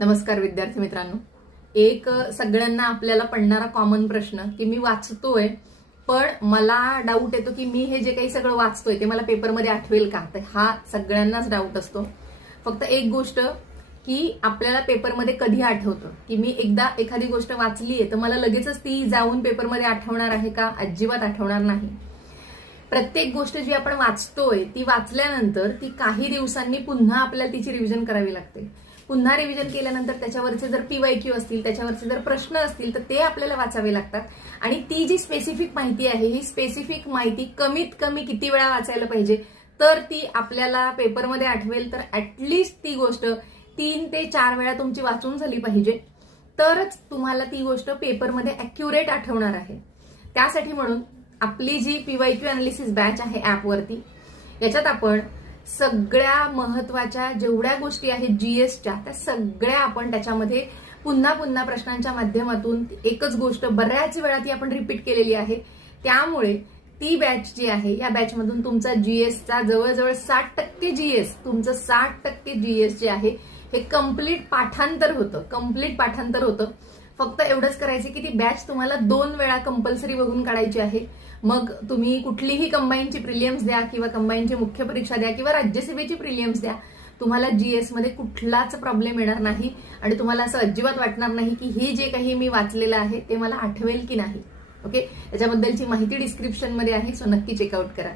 नमस्कार विद्यार्थी मित्रांनो. एक सगळ्यांना आपल्याला पडणारा कॉमन प्रश्न की मी वाचतोय पण मला डाऊट येतो की मी हे जे काही सगळं वाचतोय ते मला पेपरमध्ये आठवेल का. तर हा सगळ्यांनाच डाऊट असतो. फक्त एक गोष्ट की आपल्याला पेपरमध्ये कधी आठवतं की मी एकदा एखादी गोष्ट वाचलीये तर मला लगेचच ती जाऊन पेपरमध्ये आठवणार आहे का? अजिबात आठवणार नाही. प्रत्येक गोष्ट जी आपण वाचतोय ती वाचल्यानंतर ती काही दिवसांनी पुन्हा आपल्याला तिची रिव्हिजन करावी लागते. पुन्हा रिव्हिजन केल्यानंतर त्याच्यावरचे जर PYQ असतील, त्याच्यावरचे जर प्रश्न असतील तर ते आपल्याला वाचावे लागतात. आणि ती जी स्पेसिफिक माहिती आहे ही स्पेसिफिक माहिती कमीत कमी किती वेळा वाचायला पाहिजे तर ती आपल्याला पेपरमध्ये आठवेल. तर ऍटलिस्ट ती गोष्ट 3 ते 4 वेळा तुमची वाचून झाली पाहिजे तरच तुम्हाला ती गोष्ट पेपरमध्ये ऍक्युरेट आठवणार आहे. त्यासाठी म्हणून आपली जी PYQ अनालिसिस बॅच आहे ऍपवरती, याच्यात आपण सगळ्या महत्वाच्या जेवढ्या गोष्टी आहेत GSच्या त्या सगळ्या आपण त्याच्यामध्ये पुन्हा पुन्हा प्रश्नांच्या माध्यमातून एकच गोष्ट बऱ्याच वेळा ती आपण रिपीट केलेली आहे. त्यामुळे ती बॅच जी आहे या बॅचमधून तुमचा GSचा जवळजवळ 60% GS, तुमचं 60% GS जे आहे हे कम्प्लीट पाठांतर होतं. फक्त एवढंच करायचं की ती बॅच तुम्हाला 2 वेळा कंपल्सरी बघून काढायची आहे. मग तुम्ही कुठलीही कंबाईनची प्रिलियम्स द्या किंवा कंबाईनची मुख्य परीक्षा द्या किंवा राज्यसभेची प्रिलियम्स द्या, तुम्हाला GS मध्ये कुठलाच प्रॉब्लेम येणार नाही आणि तुम्हाला असं अजिबात वाटणार नाही की हे जे काही मी वाचलेलं आहे ते मला आठवेल की नाही. ओके, याच्याबद्दलची माहिती डिस्क्रिप्शन मध्ये आहे, सो नक्की चेकआउट करा.